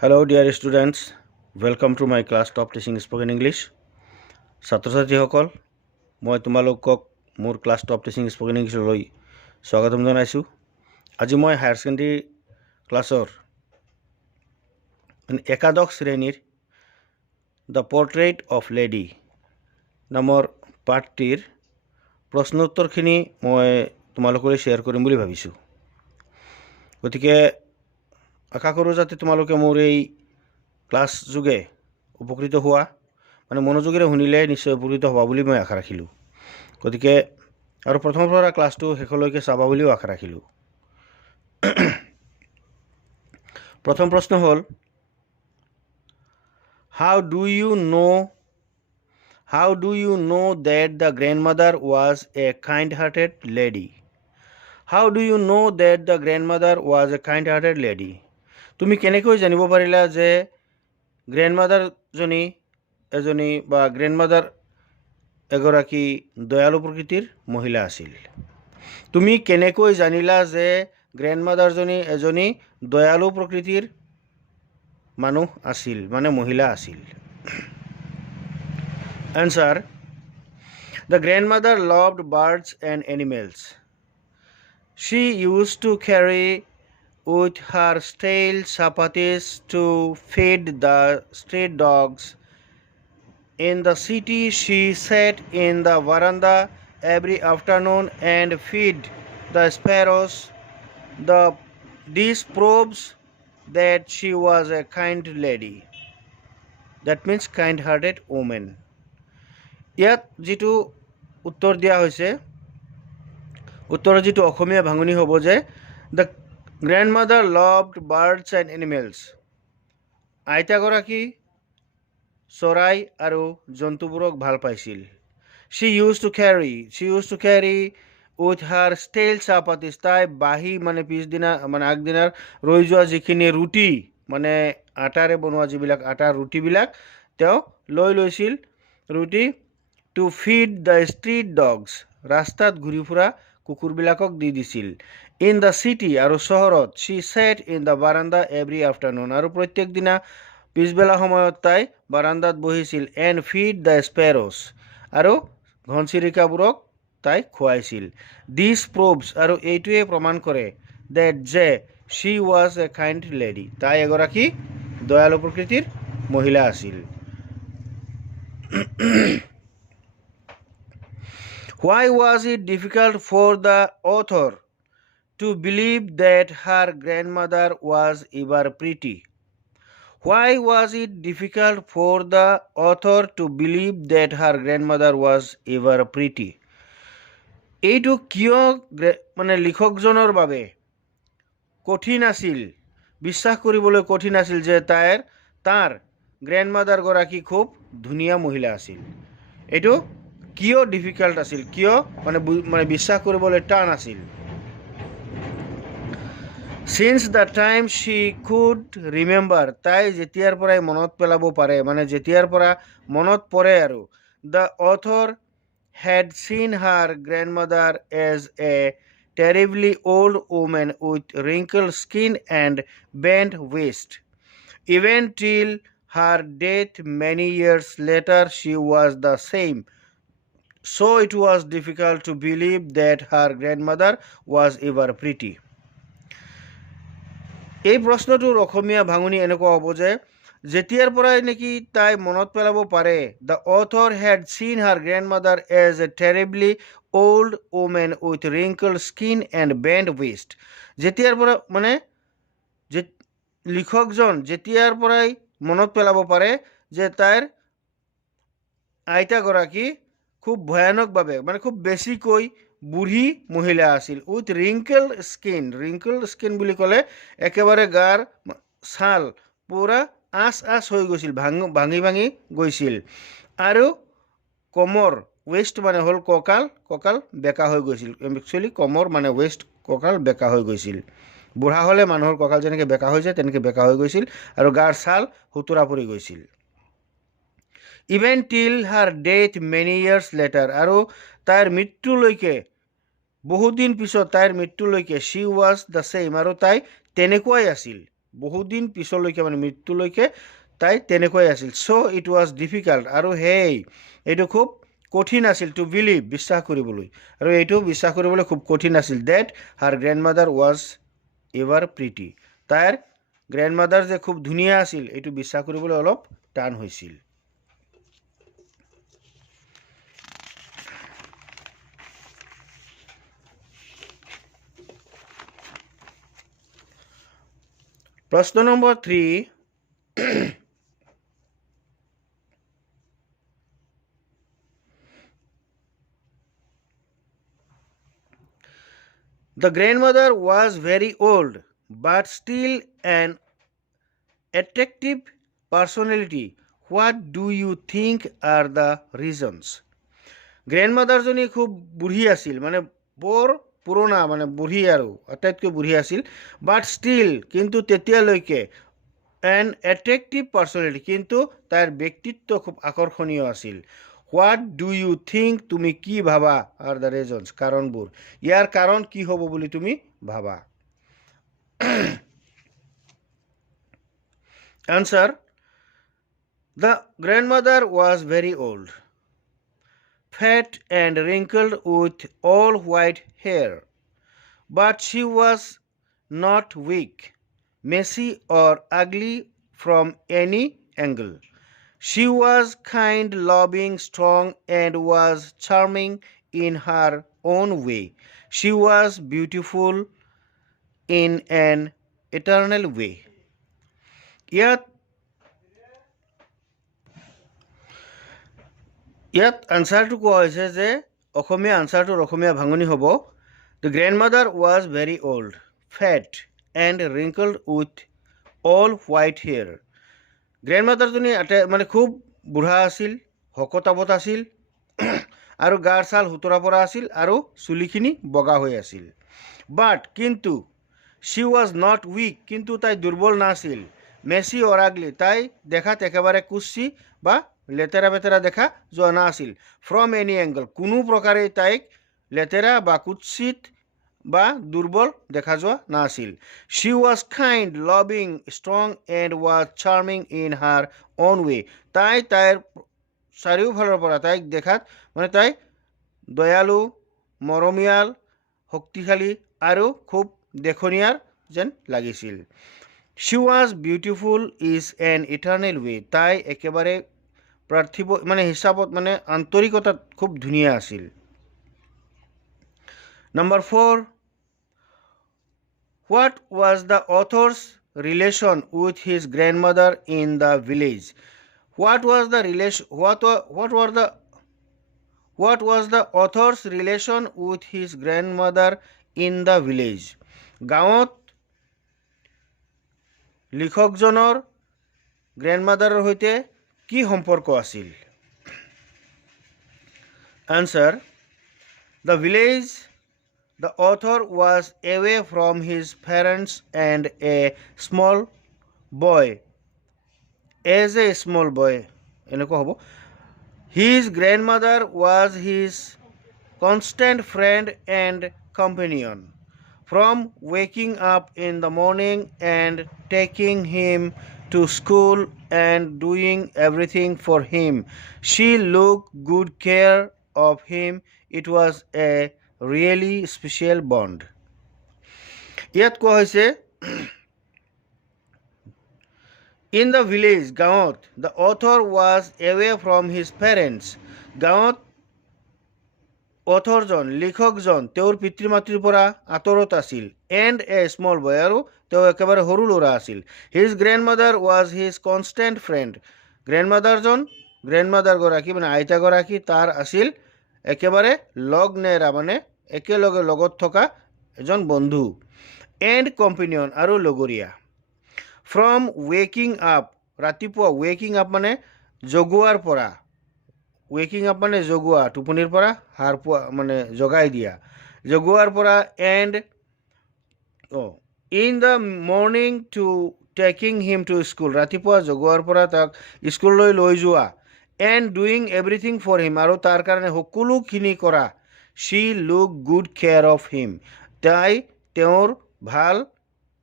Hello, dear students. Welcome to my class Top Teaching Spoken English. ছাত্ৰছাত্ৰীসকল মই তোমালোকক মোৰ class top teaching spoken ইংলিছলৈ স্বাগতম জনাইছোঁ। আজি মই হায়াৰ ছেকেণ্ডেৰী ক্লাছৰ একাদশ শ্ৰেণীৰ দ্য পৰ্ট্ৰেইট অফ লেডি নামৰ পাঠটিৰ প্ৰশ্নোত্তৰখিনি মই তোমালোকলৈ শ্বেয়াৰ কৰিম বুলি ভাবিছোঁ। গতিকে আশা কৰোঁ যাতে তোমালোকে মোৰ এই ক্লাছ যোগে উপকৃত হোৱা মনোযোগেৰে শুনিলে নিশ্চয় উপকৃত হ'বা বুলি মই আশা ৰাখিলোঁ। গতিকে আৰু প্ৰথমৰ পৰা ক্লাছটো শেষলৈকে চাবা বুলিও আশা ৰাখিলোঁ। প্ৰথম প্ৰশ্ন হ'ল, How do you know that the grandmother was a kind-hearted lady? How do you know that the grandmother was a kind-hearted lady? তুমি কেনেকৈ জানিব পাৰিলা যে গ্ৰেণ্ডমাদাৰজনী গ্ৰেণ্ডমাদাৰ এগৰাকী দয়ালু প্ৰকৃতিৰ মহিলা আছিল? তুমি কেনেকৈ জানিলা যে গ্ৰেণ্ডমাদাৰজনী এজনী দয়ালু প্ৰকৃতিৰ মানুহ আছিল মহিলা আছিল? Answer: The grandmother loved birds and animals. She used to carry with her stale chapatis to feed the street dogs. In the city, she sat in the veranda every afternoon and fed the sparrows. This proves that she was a kind lady. That means kind-hearted woman. ইয়াত যেটো উত্তৰ দিয়া হৈছে, উত্তৰৰ যেটো অসমীয়া ভাঙনি হ'ব যে the grandmother loved birds and animals. আইতাগৰাকী চৰাই আৰু জন্তুবোৰক ভাল পাইছিল। She used to carry with her stale chapatis. তাই বাহি পিছদিনা আগদিনাৰ ৰৈ যোৱা যিখিনি ৰুটি আটাৰে বনোৱা যিবিলাক আটাৰ ৰুটিবিলাক তেওঁ লৈছিল ৰুটি to feed the street dogs. ৰাস্তাত ঘূৰি ফুৰা কুকুৰবিলাকক দি দিছিল। In the city আৰু চহৰত she sat in the veranda every afternoon. আৰু প্ৰত্যেক দিনা পিছবেলা সময়ত তাই বাৰান্দাত বহিছিল and feed the sparrows. আৰু ঘনচিৰিকাবোৰক তাই খুৱাইছিল। This proves আৰু এইটোৱে প্ৰমাণ কৰে that যে she was a kind lady. তাই এগৰাকী দয়ালু প্ৰকৃতিৰ মহিলা আছিল। Why was it difficult for the author to believe that her grandmother was ever pretty? Why was it difficult for the author to believe that her grandmother was ever pretty? এইটো কিয় লিখকজনৰ বাবে কঠিন আছিল, বিশ্বাস কৰিবলৈ কঠিন আছিল যে তাৰ গ্ৰেণ্ডমাদাৰ গৰাকী খুব ধুনীয়া মহিলা আছিল? এইটো কিয় ডিফিকাল্ট আছিল, কিয় বিশ্বাস কৰিবলৈ টান আছিল? Since the time she could remember, তাই যেতিয়াৰ পৰাই মনত পেলাব পাৰে যেতিয়াৰ পৰা মনত পৰে আৰু the author had seen her grandmother as a terribly old woman with wrinkled skin and bent waist. Even till her death many years later, she was the same. So it was difficult to believe that her grandmother was ever pretty. এই প্ৰশ্নটোৰ অসমীয়া ভাঙনি এনেকুৱা হ'ব যে যেতিয়াৰ পৰাই নেকি তাই মনত পেলাব পাৰে the author had seen her grandmother as a terribly old woman with wrinkled skin and bent waist. যেতিয়াৰ পৰা লিখকজন যেতিয়াৰ পৰাই মনত পেলাব পাৰে যে তাইৰ আইতাগৰাকী খুব ভয়ানকভাৱে খুব বেছিকৈ বুঢ়ী মহিলা আছিল। উইথ ৰিংকেল্ড স্কিন বুলি ক'লে একেবাৰে গাৰ ছাল পুৰা আঁচ হৈ গৈছিল, ভাঙি গৈছিল। আৰু কমৰ ৱেষ্ট হ'ল কঁকাল বেকা হৈ গৈছিল। একচুৱেলি কমৰ ৱেষ্ট কঁকাল বেকা হৈ গৈছিল। বুঢ়া হ'লে মানুহৰ কঁকাল যেনেকৈ বেকা হৈ যায় তেনেকৈ বেকা হৈ গৈছিল আৰু গাৰ ছাল হুতুৰা পৰি গৈছিল। Even till her death many years later, আৰু তাইৰ মৃত্যুলৈকে বহুদিন পিছত তাইৰ মৃত্যুলৈকে she was the same, আৰু তাই তেনেকুৱাই আছিল। বহুদিন পিছলৈকে মানে মৃত্যুলৈকে তাই তেনেকৈ আছিল। চ' ইট ৱাজ ডিফিকাল্ট, আৰু এইটো খুব কঠিন আছিল টু বিলিভ, বিশ্বাস কৰিবলৈ, আৰু এইটো বিশ্বাস কৰিবলৈ খুব কঠিন আছিল date her গ্ৰেণ্ডমাদাৰ was ever pretty, তাইৰ গ্ৰেণ্ডমাদাৰ যে খুব ধুনীয়া আছিল এইটো বিশ্বাস কৰিবলৈ অলপ টান হৈছিল। প্ৰশ্ন number 3, the grandmother was very old but still an attractive personality. What do you think are the reasons? গ্ৰেণ্ডমাদাৰজনী খুব বুঢ়ী আছিল, মানে বৰ পুৰণা, মানে বুঢ়ী আৰু আটাইতকৈ বুঢ়ী আছিল। বাট ষ্টিল, কিন্তু তেতিয়ালৈকে এন এট্ৰেক্টিভ পাৰ্চনেলিটি, কিন্তু তাইৰ ব্যক্তিত্ব খুব আকৰ্ষণীয় আছিল। হোৱাট ডু ইউ থিংক, তুমি কি ভাবা, আৰ দ্য ৰিজনছ, কাৰণবোৰ, ইয়াৰ কাৰণ কি হ'ব বুলি তুমি ভাবা? Answer: The grandmother was very old, fat and wrinkled with all white hair, but she was not weak, messy or ugly from any angle. She was kind, loving, strong, and was charming in her own way. She was beautiful in an eternal way. ইয়াত আনচাৰটো কোৱা হৈছে যে অসমীয়া আনচাৰটোৰ অসমীয়া ভাঙনি হ'ব the গ্ৰেণ্ডমাদাৰ was very old, fat and ৰিংকলড with all white hair. গ্ৰেণ্ডমাদাৰজনী মানে খুব বুঢ়া আছিল, শকতাৱত আছিল, আৰু গাৰ ছাল সোতৰা পৰা আছিল, আৰু চুলিখিনি বগা হৈ আছিল। বাট, কিন্তু, শ্বি ৱাজ নট উইক, কিন্তু তাই দুৰ্বল নাছিল, মেচি অৰ আগলি, তাই দেখাত একেবাৰে কুচি বা লেতেৰা বেতেৰা দেখা যোৱা নাছিল, ফ্ৰম এনি এংগল, কোনো প্ৰকাৰে তাইক লেতেৰা বা কুৎসিত বা দুৰ্বল দেখা যোৱা নাছিল। শ্বি was kind, loving, strong and was charming in her on ৱে, তাইৰ চাৰিওফালৰ পৰা তাইক দেখাত মানে তাই দয়ালু, মৰমীয়াল, শক্তিশালী আৰু খুব দেখনীয়াৰ যেন লাগিছিল। শ্বি was beautiful is an eternal ৱে, তাই একেবাৰে পাৰ্থিৱ মানে হিচাপত মানে আন্তৰিকতাত খুব ধুনীয়া আছিল। Number 4, what was the author's relation with his grandmother in the village? What was the author's relation with his grandmother in the village? গাঁৱত লিখকজনৰ গ্ৰেণ্ডমাদাৰৰ সৈতে কি সম্পৰ্ক আছিল? Answer: The village, the author was away from his parents and a small boy. As a small boy, এনেকুৱা হ'ব, his grandmother was his constant friend and companion. From waking up in the morning and taking him to school and doing everything for him, she took good care of him. It was a really special bond. ইয়াত কোৱা হৈছে in the village, গাঁৱত, the author was away from his parents, গাঁৱত অথৰজন লিখকজন তেওঁৰ পিতৃ মাতৃৰ পৰা আঁতৰত আছিল, এণ্ড এ স্মল বয়, আৰু তেওঁ একেবাৰে সৰু ল'ৰা আছিল। His গ্ৰেণ্ডমাদাৰ was his constant friend, গ্ৰেণ্ডমাদাৰগৰাকী মানে আইতাগৰাকী তাৰ আছিল একেবাৰে লগ নেৰা, মানে একেলগে লগত থকা এজন বন্ধু, এণ্ড কম্পেনিয়ন, আৰু লগৰীয়া। ফ্ৰম ৱেকিং আপ, ৰাতিপুৱা, ৱেকিং আপ মানে জগোৱাৰ পৰা, ৱেকিং আপ মানে জগোৱা, টোপনিৰ পৰা সাৰ পোৱা মানে জগাই দিয়া, জগোৱাৰ পৰা, and in the morning two taking him to school, ৰাতিপুৱা জগোৱাৰ পৰা তাক স্কুললৈ লৈ যোৱা, এণ্ড ডুইং এভৰিথিং ফৰ হিম, আৰু তাৰ কাৰণে সকলোখিনি কৰা। শ্বি look good care of him, তাই তেওঁৰ ভাল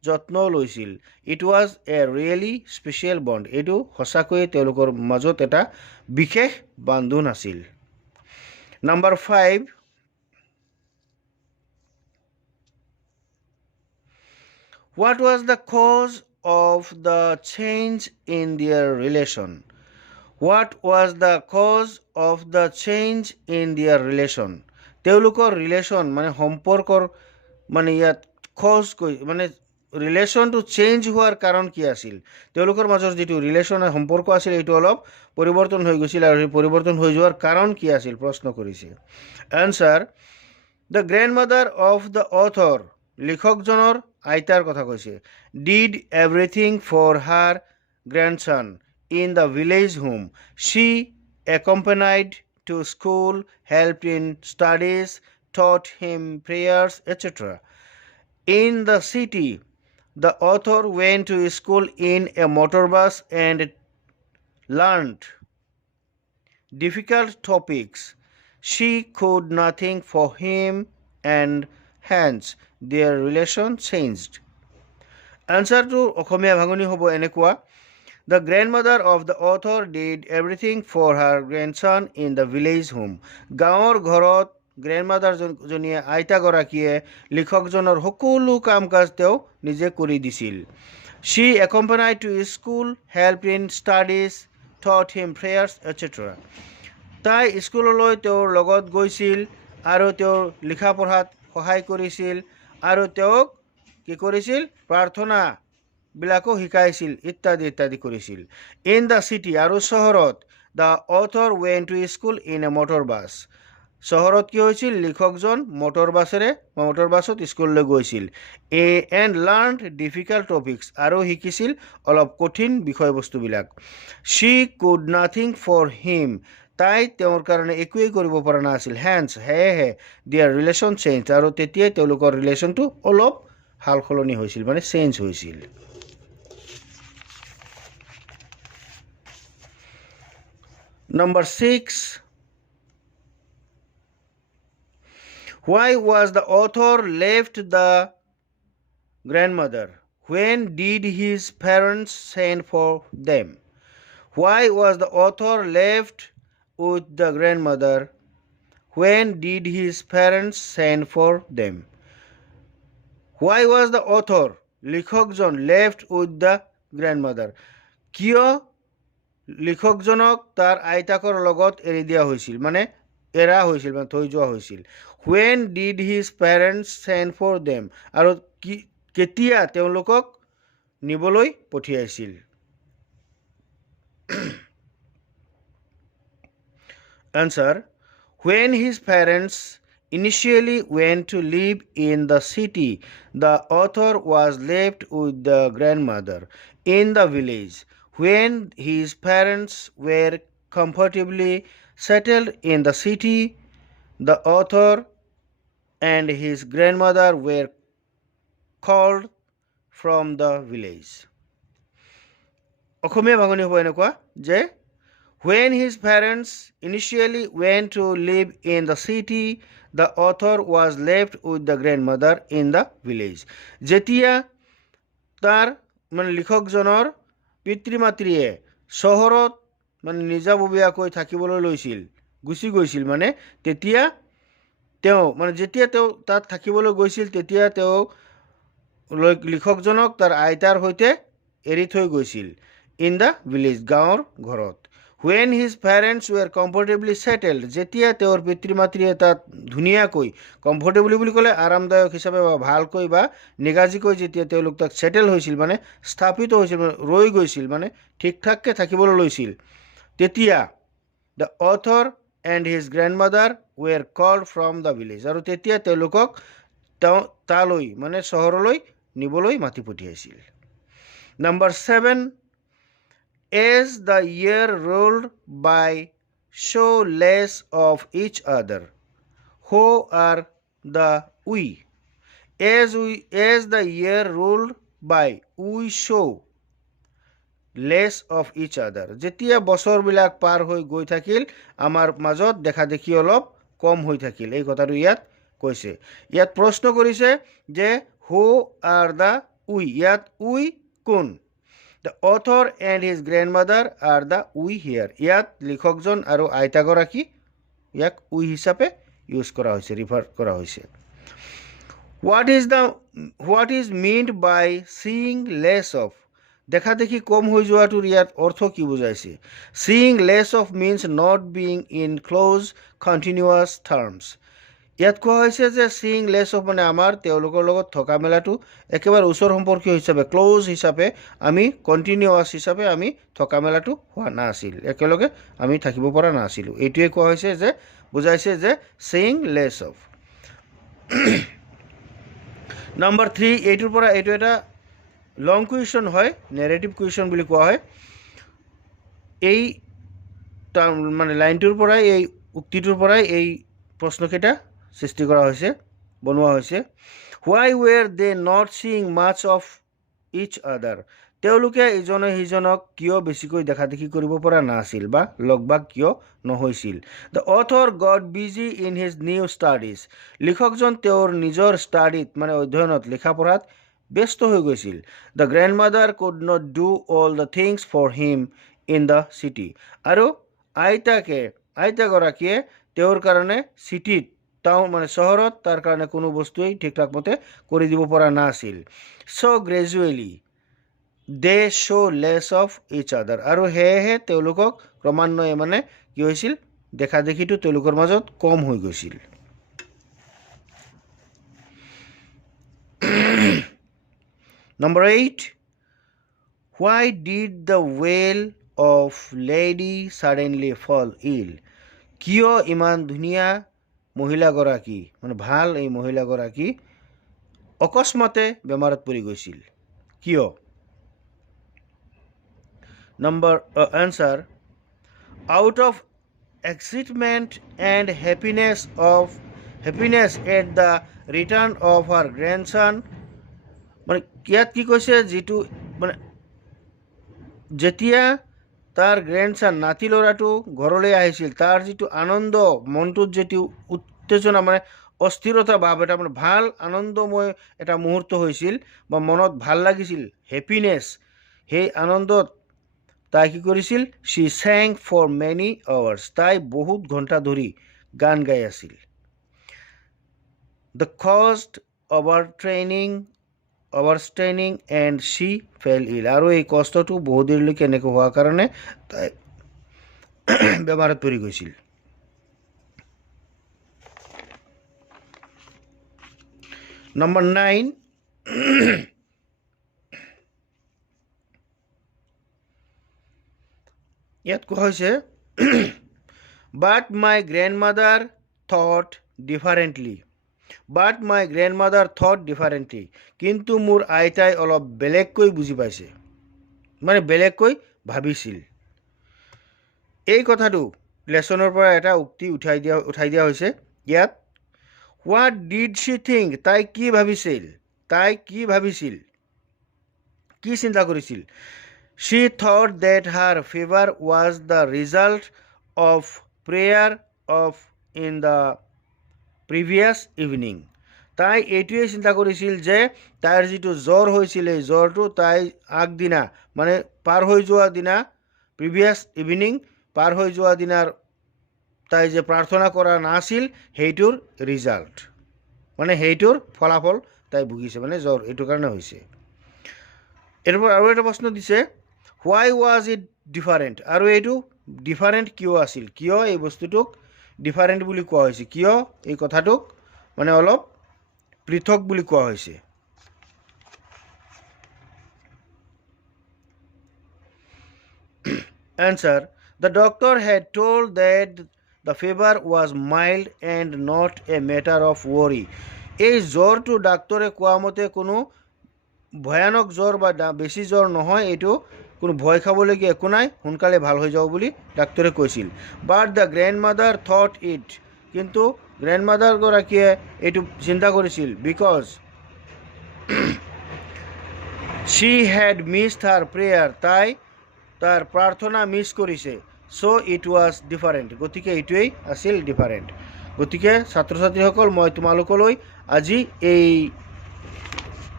যত্ন লৈছিল। It was a really special bond. এইটো সঁচাকৈয়ে তেওঁলোকৰ মাজত এটা বিশেষ বান্ধোন আছিল। Number 5, what was the cause of the change in their relation? What was the cause of the change in their relation? তেওঁলোকৰ ৰিলেশ্যন মানে সম্পৰ্কৰ মানে ইয়াত কজ মানে ৰিলেশ্যনটো চেঞ্জ হোৱাৰ কাৰণ কি আছিল? তেওঁলোকৰ মাজৰ যিটো ৰিলেশ্যন সম্পৰ্ক আছিল এইটো অলপ পৰিৱৰ্তন হৈ গৈছিল আৰু সেই পৰিৱৰ্তন হৈ যোৱাৰ কাৰণ কি আছিল প্ৰশ্ন কৰিছে। Answer, the grand mother of the author, লিখকজনৰ আইতাৰ কথা কৈছে, did everything for her গ্ৰেণ্ডছন in the village home. She accompanied to school, helped in studies, taught him prayers, etc. In the city, the author went to school in a motor bus and learned difficult topics. She could nothing for him and hence their relation changed. Answer to অসমীয়া ভাঙনি হ'ব এনেকুৱা, the grandmother of the author did everything for her grandson in the village home. গাঁৱৰ ঘৰত গ্ৰেণ্ডমাদাৰ জনীয়ে আইতাগৰাকীয়ে লিখকজনৰ সকলো কাম কাজ তেওঁ নিজে কৰি দিছিল। She accompanied to school, helped in studies, taught him prayers, etc. তাই স্কুললৈ তেওঁৰ লগত গৈছিল আৰু তেওঁৰ লিখা পঢ়াত সহায় কৰিছিল আৰু তেওঁক কি কৰিছিল? প্ৰাৰ্থনা বিলাকো শিকাইছিল, ইত্যাদি ইত্যাদি কৰিছিল। ইন দ্য চিটি, আৰু চহৰত, the author went to school in a motor bus. চহৰত কি হৈছিল? লিখকজন মটৰ বাছত স্কুললৈ গৈছিল। এণ্ড লাৰ্ণড ডিফিকাল্ট টপিকছ, আৰু শিকিছিল অলপ কঠিন বিষয়বস্তুবিলাক। শ্বি কুড নাথিং ফৰ হিম, তাই তেওঁৰ কাৰণে একোৱেই কৰিব পৰা নাছিল। হেন্স, সেয়েহে দিয়াৰ ৰিলেশ্যন চেঞ্জ, আৰু তেতিয়াই তেওঁলোকৰ ৰিলেশ্যনটো অলপ সাল সলনি হৈছিল, মানে চেঞ্জ হৈছিল। Number 6, why was the author left the grandmother? When did his parents send for them? Why was the author left with the grandmother? When did his parents send for them? Why was the author, লিখকজন, left with the grandmother? কিয় লিখকজনক তাৰ আইতাকৰ লগত এৰি দিয়া হৈছিল, মানে এৰা হৈছিল, মানে থৈ যোৱা হৈছিল। When did his parents send for them? আৰু কেতিয়া তেওঁলোকক নিবলৈ পঠিয়াইছিল? Answer, when his parents initially went to live in the city, the author was left with the grandmother in the village. When his parents were comfortably settled in the city, the author and his grandmother were called from the village. অসমীয়া ভাঙনি হ'ব এনেকুৱা যে when his parents initially went to live in the city, the author was left with the grandmother in the village. যেতিয়া তাৰ মানে লিখকজনৰ পিতৃ মাতৃয়ে চহৰত মানে নিজাববীয়াকৈ থাকিবলৈ গুচি গৈছিল, মানে তেতিয়া তেওঁ মানে যেতিয়া তেওঁ তাত থাকিবলৈ গৈছিল তেতিয়া তেওঁ লিখকজনক তাৰ আইতাৰ সৈতে এৰি থৈ গৈছিল ইন দ্য ভিলেজ, গাঁৱৰ ঘৰত। When his parents were comfortably settled, যেতিয়া তেওঁৰ পিতৃ মাতৃয়ে তাত ধুনীয়াকৈ, কমফৰ্টেবলি বুলি ক'লে আৰামদায়ক হিচাপে বা ভালকৈ বা নিগাজিকৈ যেতিয়া তেওঁলোক তাত ছেটেল হৈছিল, মানে স্থাপিত হৈছিল, মানে ৰৈ গৈছিল, মানে ঠিক ঠাককৈ থাকিবলৈ লৈছিল, তেতিয়া the author and his গ্ৰেণ্ডমাদাৰ ৱেৰ cold from the village, আৰু তেতিয়া তেওঁলোকক তালৈ মানে চহৰলৈ নিবলৈ মাতি পঠিয়াইছিল। Number 7, as the year rolled by so less of each other, who are the we? As the year rolled by, we show less of each other. যেতিয়া বছৰবিলাক পাৰ হৈ গৈ থাকিল, আমাৰ মাজত দেখা দেখি অলপ কম হৈ থাকিল, এই কথাটো ইয়াত কৈছে। ইয়াত প্ৰশ্ন কৰিছে যে who are the উই ইয়াত উই কোন the author and his গ্ৰেণ্ডমাদাৰ are the উই হিয়াৰ ইয়াত লিখকজন আৰু আইতাগৰাকী ইয়াক উই হিচাপে ইউজ কৰা হৈছে ৰিফাৰ কৰা হৈছে what is মিণ্ড by seeing less of দেখা দেখি কম হৈ যোৱাটোৰ ইয়াত অৰ্থ কি বুজাইছে seeing less of means not being in close continuous terms ইয়াত কোৱা হৈছে যে চিইং লেছ অফ মানে আমাৰ তেওঁলোকৰ লগত থকা মেলাটো একেবাৰে ওচৰ সম্পৰ্কীয় হিচাপে ক্ল'জ হিচাপে আমি কণ্টিনিউৱাছ হিচাপে আমি থকা মেলাটো হোৱা নাছিল একেলগে আমি থাকিব পৰা নাছিলোঁ এইটোৱে কোৱা হৈছে যে বুজাইছে যে চিইং লেছ অফ নম্বৰ 3 এইটোৰ পৰা এইটো এটা লং কুৱেশ্যন হয় নেৰেটিভ কুৱেশ্যন বুলি কোৱা হয় এই মানে লাইনটোৰ পৰাই এই উক্তিটোৰ পৰাই এই প্ৰশ্নকেইটা সৃষ্টি কৰা হৈছে বনোৱা হৈছে হোৱাই ৱেৰ they not seeing much of ইচ আদাৰ তেওঁলোকে ইজনে সিজনক কিয় বেছিকৈ দেখা দেখি কৰিব পৰা নাছিল বা লগ ভাগ কিয় নহৈছিল the author gut busy in his new studies লিখকজন তেওঁৰ নিজৰ ষ্টাডিত মানে অধ্যয়নত লিখা পঢ়াত ব্যস্ত হৈ গৈছিল the গ্ৰেণ্ডমাদাৰ could not do all the things for him in the city আৰু আইতাগৰাকীয়ে তেওঁৰ কাৰণে চিটিত টাউন মানে চহৰত তাৰ কাৰণে কোনো বস্তুৱেই ঠিক ঠাক মতে কৰি দিব পৰা নাছিল চ' gradually De show' less of ইচ আদাৰ আৰু সেয়েহে তেওঁলোকক ক্ৰমান্বয়ে মানে কি হৈছিল দেখা দেখিটো তেওঁলোকৰ মাজত কম হৈ গৈছিল number 8 why did the well of lady suddenly ফল ইল কিয় ইমান ধুনীয়া মহিলাগৰাকী মানে ভাল এই মহিলাগৰাকী অকস্মাতে বেমাৰত পৰি গৈছিল কিয় number answer out of excitement and happiness at the return of হাৰ গ্ৰেণ্ডছন মানে ইয়াত কি কৈছে যিটো মানে যেতিয়া তাৰ গ্ৰেণ্ডছন নাতি ল'ৰাটো ঘৰলৈ আহিছিল তাৰ যিটো আনন্দ মনটোত যিটো উত্তেজনা মানে অস্থিৰতা ভাৱ এটা মানে ভাল আনন্দময় এটা মুহূৰ্ত হৈছিল বা মনত ভাল লাগিছিল হেপিনেছ সেই আনন্দত তাই কি কৰিছিল শ্বি চেং ফৰ মেনি আৱাৰ্ছ তাই বহুত ঘণ্টা ধৰি গান গাই আছিল দ্য কষ্ট অভাৰ ষ্ট্ৰেইনিং এণ্ড শ্বি ফেল ইল আৰু এই কষ্টটো বহু দেৰিলৈকে এনেকৈ হোৱাৰ কাৰণে তাই বেমাৰত পৰি গৈছিল নম্বৰ 9 ইয়াত কোৱা হৈছে বাট মাই গ্ৰেণ্ডমাদাৰ থট ডিফাৰেণ্টলি কিন্তু মোৰ আইতাই অলপ বেলেগকৈ বুজি পাইছে মানে বেলেগকৈ ভাবিছিল এই কথাটো লেচনৰ পৰা এটা উক্তি উঠাই দিয়া হৈছে ইয়াত হোৱাট ডিড শ্বি থিংক তাই কি ভাবিছিল কি চিন্তা কৰিছিল শ্বি thought date her fever was the result of prayer of in the previous evening তাই এইটোৱে চিন্তা কৰিছিল যে তাইৰ যিটো জ্বৰ হৈছিল এই জ্বৰটো তাই আগদিনা মানে পাৰ হৈ যোৱা দিনা প্ৰিভিয়াছ ইভিনিং পাৰ হৈ যোৱা দিনাৰ তাই যে প্ৰাৰ্থনা কৰা নাছিল সেইটোৰ ৰিজাল্ট মানে সেইটোৰ ফলাফল তাই ভুগিছে মানে জ্বৰ এইটো কাৰণে হৈছে এরপর আৰু এটা প্ৰশ্ন দিছে হোৱাই ৱাজ ইট ডিফাৰেণ্ট আৰু এইটো ডিফাৰেণ্ট কিয় আছিল কিয় এই বস্তুটোক ডিফাৰেণ্ট বুলি কোৱা হৈছে কিয় এই কথাটোক মানে অলপ পৃথক বুলি কোৱা হৈছে Answer. The doctor had told that the fever was mild and not a matter of worry. এই জ্বৰটো ডাক্তৰে কোৱা মতে কোনো ভয়ানক জ্বৰ বা বেছি জ্বৰ নহয় এইটো কোনো ভয় খাবলগীয়া একো নাই সোনকালে ভাল হৈ যাব বুলি ডাক্তৰে কৈছিল বাট দ্য গ্ৰেণ্ডমাদাৰ থট ইট কিন্তু গ্ৰেণ্ডমাদাৰ গৰাকীয়ে এইটো চিন্তা কৰিছিল because she had missed her prayer তাই তাৰ প্ৰাৰ্থনা মিছ কৰিছে চ' ইট ৱাজ ডিফাৰেণ্ট গতিকে এইটোৱেই আছিল ডিফাৰেণ্ট গতিকে ছাত্ৰ ছাত্ৰীসকল মই তোমালোকলৈ আজি এই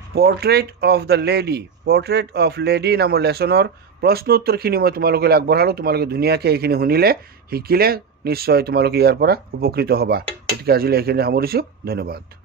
portrait of the lady, portrait of lady নামৰ লেচনৰ প্ৰশ্ন উত্তৰখিনি মই তোমালোকে আগবঢ়ালোঁ। তোমালোকে ধুনীয়াকৈ এইখিনি শুনিলে শিকিলে নিশ্চয় তোমালোকে ইয়াৰ পৰা উপকৃত হ'বা। গতিকে আজিলৈ এইখিনি সামৰিছোঁ। ধন্যবাদ।